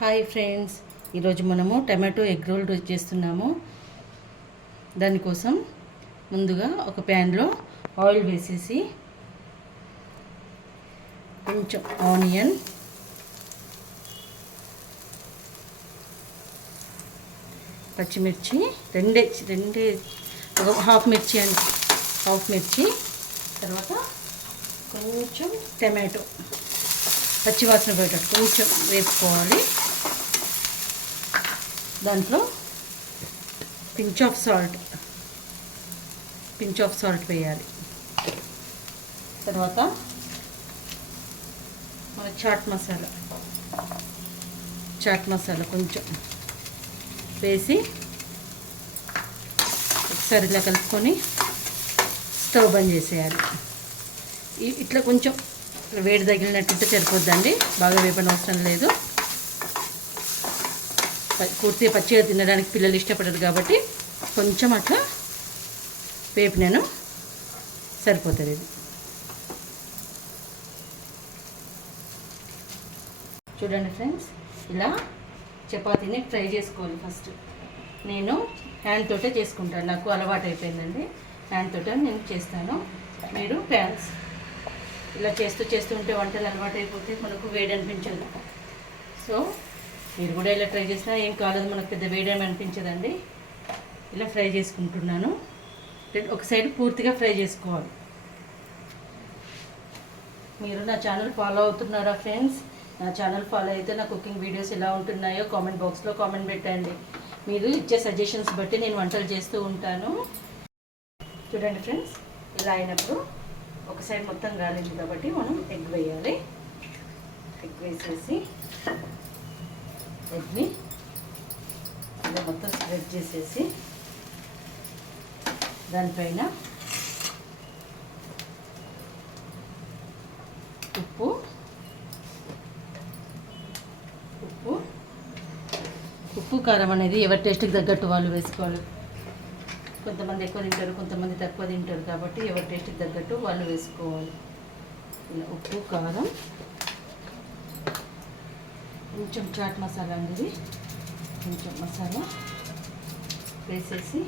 Hi friends, ఈరోజు మనము tomato egg role చేస్తున్నాము. దానికోసం ముందుగా ఒక ప్యాన్లో ఆయిల్ వేసేసి కొంచెం ఆనియన్, పచ్చిమిర్చి రెండే ఒక హాఫ్ మిర్చి తర్వాత కొంచెం టమాటో పచ్చివాసన పోయేటట్టు కొంచెం వేపుకోవాలి. దాంట్లో పించ్ ఆఫ్ సాల్ట్ వేయాలి. తర్వాత మన చాట్ మసాలా కొంచెం వేసి ఒకసారి ఇలా కలుపుకొని స్టవ్ బంద్ చేసేయాలి. ఇట్లా కొంచెం వేడి తగిలినట్టుంటే సరిపోద్దండి, బాగా వేపనవసరం లేదు. పూర్తిగా పచ్చిగా తినడానికి పిల్లలు ఇష్టపడరు కాబట్టి కొంచెం అట్లా వేపినాను సరిపోతుంది. ఇది చూడండి ఫ్రెండ్స్, ఇలా చపాతీని ఫ్రై చేసుకోవాలి. ఫస్ట్ నేను హ్యాండ్ తోటే చేసుకుంటాను, నాకు అలవాటు అయిపోయిందండి. హ్యాండ్ తోటే నేను చేస్తాను. మీరు ప్యాన్స్ ఇలా చేస్తూ ఉంటే వంటలు అలవాటు అయిపోతే మనకు వేడి అనిపించదు. సో మీరు కూడా ఇలా ట్రై చేసినా ఏం కాలేదు, మనకు పెద్ద వేడి ఏమి అనిపించదండి. ఇలా ఫ్రై చేసుకుంటున్నాను. ఒక సైడ్ పూర్తిగా ఫ్రై చేసుకోవాలి. మీరు నా ఛానల్ ఫాలో అవుతున్నారా ఫ్రెండ్స్? నా ఛానల్ ఫాలో అయితే నా కుకింగ్ వీడియోస్ ఎలా ఉంటున్నాయో కామెంట్ బాక్స్లో కామెంట్ పెట్టండి. మీరు ఇచ్చే సజెషన్స్ బట్టి నేను వంటలు చేస్తూ ఉంటాను. చూడండి ఫ్రెండ్స్, ఇలా అయినప్పుడు ఒక సైడ్ మొత్తం గాలింది కాబట్టి మనం ఎగ్ వేయాలి. ఎగ్ వేసేసి ఎగ్ని ఇలా మొత్తం స్ప్రెడ్ చేసేసి దానిపైన ఉప్పు కారం అనేది ఎవరి టేస్ట్కి తగ్గట్టు వాళ్ళు వేసుకోవాలి. కొంతమంది ఎక్కువ తింటారు, కొంతమంది తక్కువ తింటారు కాబట్టి ఎవరి టేస్ట్కి తగ్గట్టు వాళ్ళు వేసుకోవాలి. ఇలా ఉప్పు కారం, కొంచెం చాట్ మసాలా అనేది కొంచెం మసాలా వేసేసి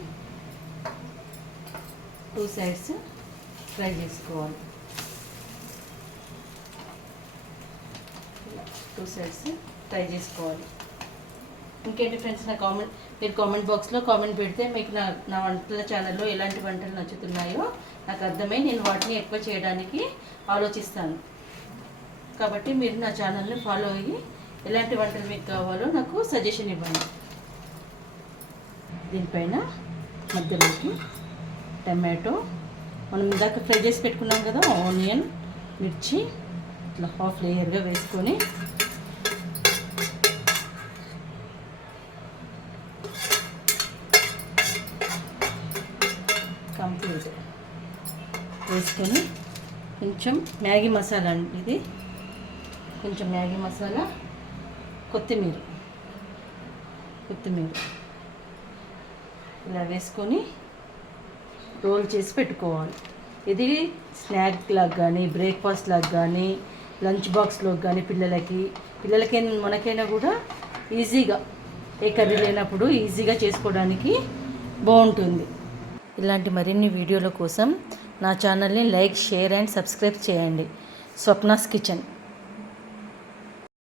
2 సైడ్స్ ఫ్రై చేసుకోవాలి. 2 సైడ్స్ ఫ్రై చేసుకోవాలి. ఇంకేంటి ఫ్రెండ్స్, మీరు కామెంట్ బాక్స్లో కామెంట్ పెడితే మీకు నా వంటల ఛానల్లో ఎలాంటి వంటలు నచ్చుతున్నాయో నాకు అర్థమై నేను వాటిని ఎక్కువ చేయడానికి ఆలోచిస్తాను. కాబట్టి మీరు నా ఛానల్ని ఫాలో అయ్యి ఎలాంటి వంటలు మీకు కావాలో నాకు సజెషన్ ఇవ్వండి. దీనిపైన మధ్యలోకి టమాటో, మనం ఇందాక ఫ్రై చేసి పెట్టుకున్నాం కదా, ఆనియన్, మిర్చి ఇట్లా హాఫ్ లేయర్గా వేసుకొని కంప్లీట్ వేసుకొని కొంచెం మ్యాగీ మసాలా అండి, ఇది కొంచెం మ్యాగీ మసాలా, కొత్తిమీర ఇలా వేసుకొని రోల్ చేసి పెట్టుకోవాలి. ఇది స్నాక్ లాగా కానీ, బ్రేక్ఫాస్ట్ లాగా కానీ, లంచ్ బాక్స్లోకి కానీ పిల్లలకైనా మనకైనా కూడా ఈజీగా, ఏ కర్రీ లేనప్పుడు ఈజీగా చేసుకోవడానికి బాగుంటుంది. ఇలాంటి మరిన్ని వీడియోల కోసం నా ఛానల్ని లైక్, షేర్ అండ్ సబ్స్క్రైబ్ చేయండి. స్వప్నాస్ కిచెన్.